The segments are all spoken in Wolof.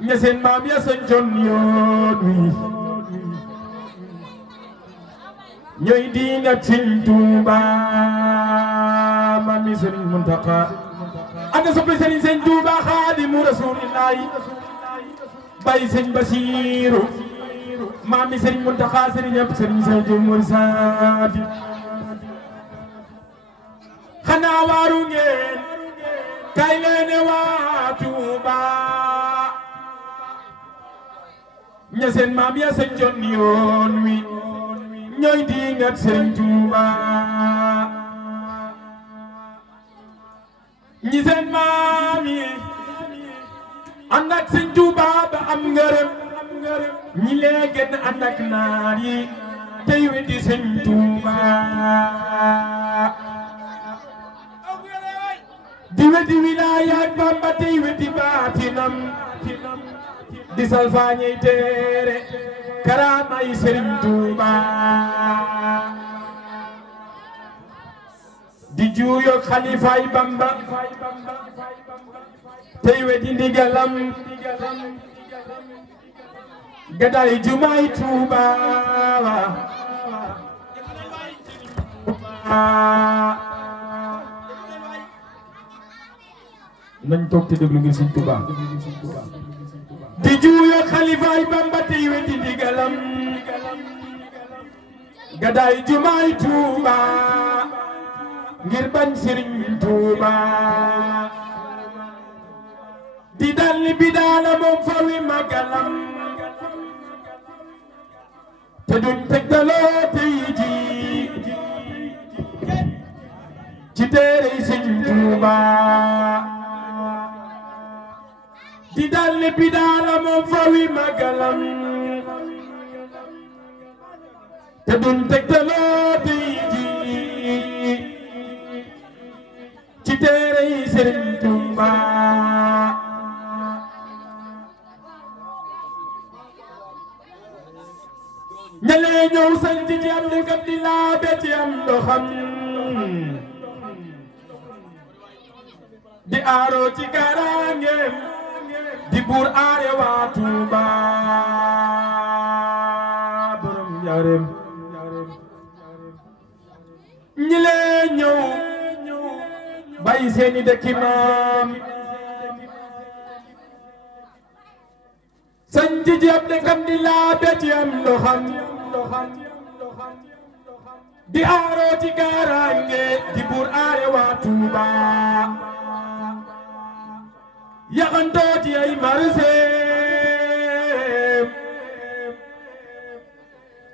ña seen maam ya sancoon yoon wi ñooy diingat Sëriñ Tuuba maami Sëriñ Muntaxa ana soppi Sëriñ Tuuba Xaadimu Rasuulillaahi bay Sëriñ Basiiru maami Sëriñ Muntaxa Sëriñ ab Sëriñ Saydu Mursaati xanaa waaru ngeen kay leene waa Tuuba ña seen maam ya sancoon yoon wi ñooy diingat Sëriñ Tuuba ñi seen maam yi ànd ak Sëriñ Tuuba ba am ngërëm ñi lee gën ànd ak naar yi tey weddi Sëriñ Tuuba di weddi wilaaya ak Bamba tey weddi baatinam di salfaañey teere karaamay Sëriñ Tuuba di juuyoog xalifaay Bamba tey weddi ndigalam gadaay jumaay Tuuba nañ toog te déglu ngir Sëriñ Tuuba di juuyo xalifaay Bamba tey weddi ndigalam gadaay jumaay Tuuba ngir bañ Sëriñ Tuuba di dalli bi daana moom fawi magalam te duñ tegtaloo tey ji ci téere Sëriñ Tuuba di dalli bi daana moom fawi magalam te duñ tegtaloo tey ji ci téere Sëriñ Tuuba ñalee ñëw sañ ci am dëkkam di laabe ci am ndoxam di aaroo ci kaaraangeem di buur aare waa Tuuba borom njaareem ñi lee ñëw bàyyi seeni dëkki maam sañ ci ab dëkkam di laabe ci am ndoxam di aaroo ci kaaraange di buur aare waa Tuuba yaxantoo ci ay marseem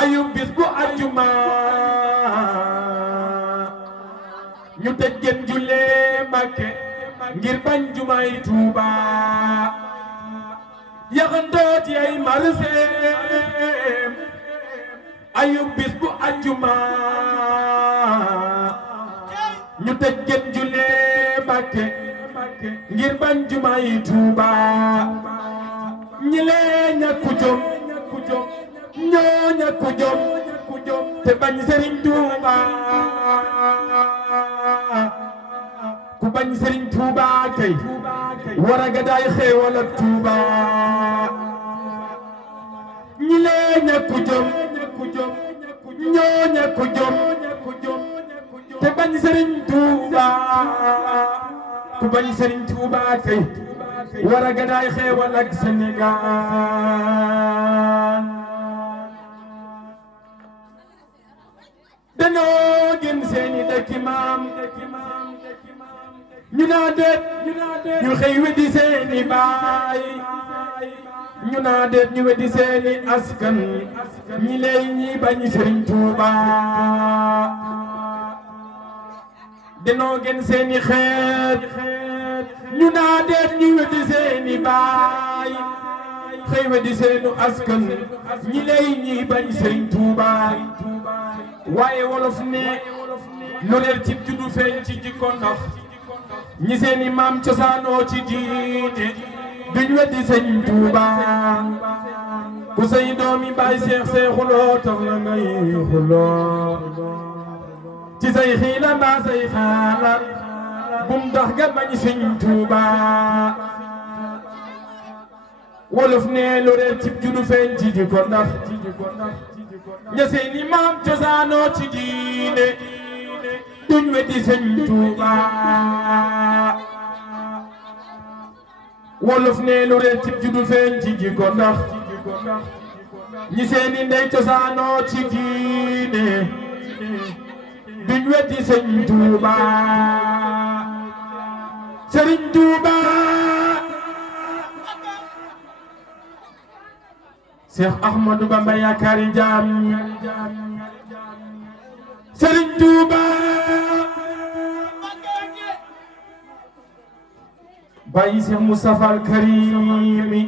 ayub bis bu àjjuma ñu tëj gën jullee Mbàkke ngir bañ jumaay Tuuba yaxantoo ci ay marseem ayub bis bu àjjuma ñu tëj gën jullee Mbàkke ngir bañ jumaay Tuuba ñi lee ñàkku jom ñoo ñàkku jom te bañ Sëriñ Tuuba ku bañ Sëriñ Tuuba kay war a gadaay xéewal ak Tuuba ñi lee ñàkku jom ñoo ñàkku jom te bañ Sëriñ Tuuba ku bañ Sëriñ Tuuba kay war a gadaay xéewal ak Sénégal danoo gën seeni dëkki maam ñu naa déet ñu xëy weddi seeni baay ñu naa déet ñu weddi seeni askan ñi lay ñi bañ Sëriñ Tuuba danoo gën seeni xeet ñu naa déet ñu weddi seeni baay xëy weddi seenu askan ñi lay ñi bañ Sëriñ Tuuba waaye wolof ne lu leer ci juddu feeñ ci jikko ndax ñi seeni maam cosaanoo ci diine duñ weddi Sëriñ Tuuba ku say doomi baay seex seexuloo tax la ngay xuloo ci say xiila mbaa say xaala bum tax nga bañ Sëriñ Tuuba wolof ne lu reer ci juddu feeñ ci ji ko ndax ña seeni maam cosaanoo ci diine duñ weddi Sëñ Tuuba wolof ne lu reer ci juddu feeñ ci ji ko ndax ñi seeni ndey cosaanoo ci diine duñ weddi Sëñ Tuuba Sëriñ Tuuba Cheikh Ahmadou Bamba yaakaari jaam ñi Sëriñ Tuuba Baye Cheikh Moustapha Al Karimi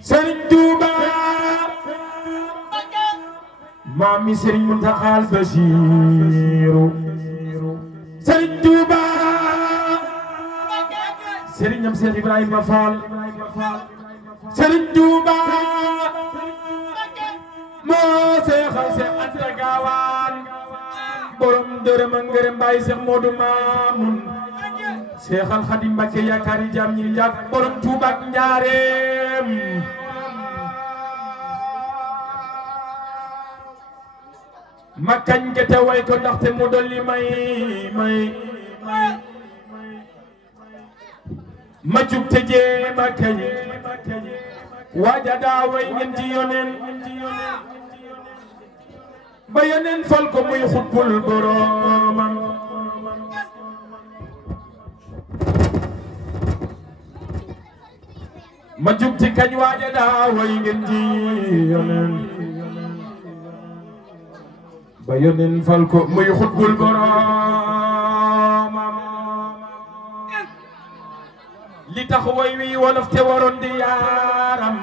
Sëriñ Tuuba Maami Sëriñ Muntaxa Al Basiru Sëriñ Tuuba Sëriñam Cheikh Ibrahima Fall Sëriñ Tuuba moo seexal Seex Anta Gaawaan borom dërëm ak ngërëm Baay Seex Moodu Maamun seexal Xaadim Mbàkke yaakaari jaam ñi njàkk borom Tuuba ak Njaareem ma kañ ke te way ko ndaxte mu dolli may ma jug te jee ma kañ waaja daa way ngeen ci yoneen ba yoneen fal ko muy xutbul boroomam ma jug ci kañ waaja daa way ngeen ci yoneen ba yoneen fal ko muy xutbul boroomam li tax way wi wolof te waroon di yaaram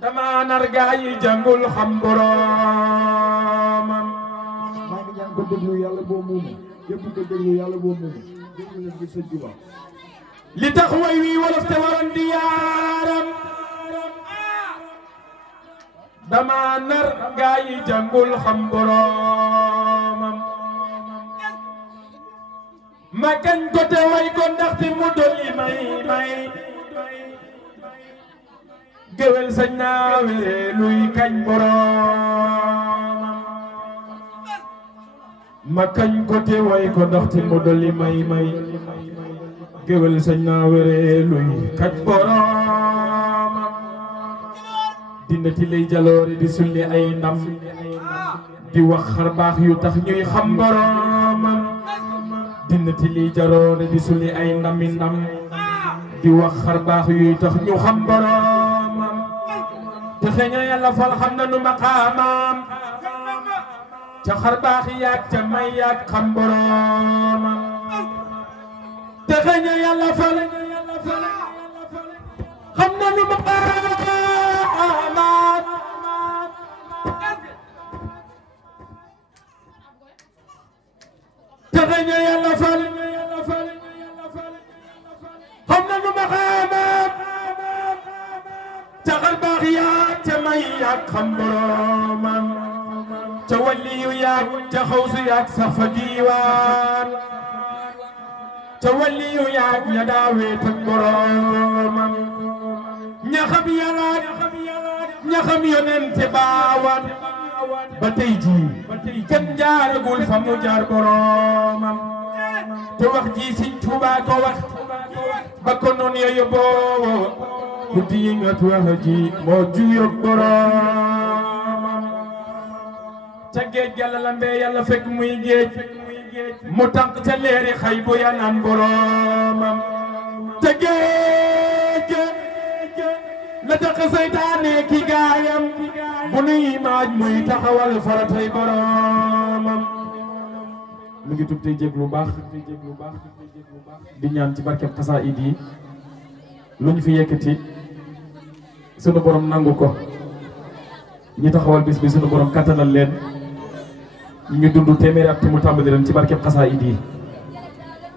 dama nar gaa yi jàngul xam boroomam maa ngi ñaan ko déglu yàlla boo muumu yëpp ko déglu yàlla boo muumu déglu leen ci Sëñ Tuuba li tax way wi wolof te waroon di yaaram dama nar gaa yi jàngul xam boroomam ma kañ ko te way ko ndaxte mu dolli may géwél sañ naa wéree luy kañ boroomam ma kañ ko te way ko ndaxte mu dolli may géwél sañ naa wéree luy kañ boroomam dindati lay jaloore di sulli ay ndam di wax xar baax yu tax ñuy xam boroomam dinnati lii jaroore di sulli ay ndam di wax xar baax yuy tax ñu xam boroomam te xëña yàlla fal xam na nu maqaamam ca xar baax yaag ca may yaag xam boroomam te xëña yàlla fal xam na nu maqaamam texeña yàlla fal xam na nu maqaamam ca xar baax yaag ca may yaag xam boroomam ca waliyu yaag ca xawsu yaag sax fa diiwaan ca waliyu yaag ña daa weet ak boroomam ña xam yàlla ña xam yonente baawaan ba tey jii kenn jaaragul fa mu jaar boroomam te wax ji Sëñ Tuuba ko wax ba ko noon yooyu boowo ku diingat wax ji moo juyoog boroomam ca géej ga la lambee yàlla fekk muy géej mu tànk ca leeri xay bu ya naan boroomam ca géej la tax seytaane ki gaayam bu nuy maaj muy taxawal faratay boroomam lu ngi tub tey jég lu baax di ñaan ci barkeb xasaayid yi lu ñu fi yëkkati sunu borom nangu ko ñi taxawal bis bi sunu borom kattanal leen ñu dund téeméeri at mu tàmbali ren ci barkeb xasaayid yi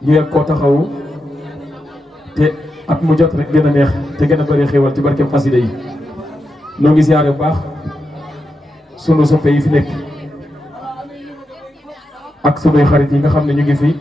ñu yegg koo taxawu te at mu jot rek gën a neex te gën a bëri xéwal ci barkeb xasida yi noo ngi siyaare bu baax sunu soppe yi fi nekk ak sunuy xarit yi nga xam ne ñu ngi fi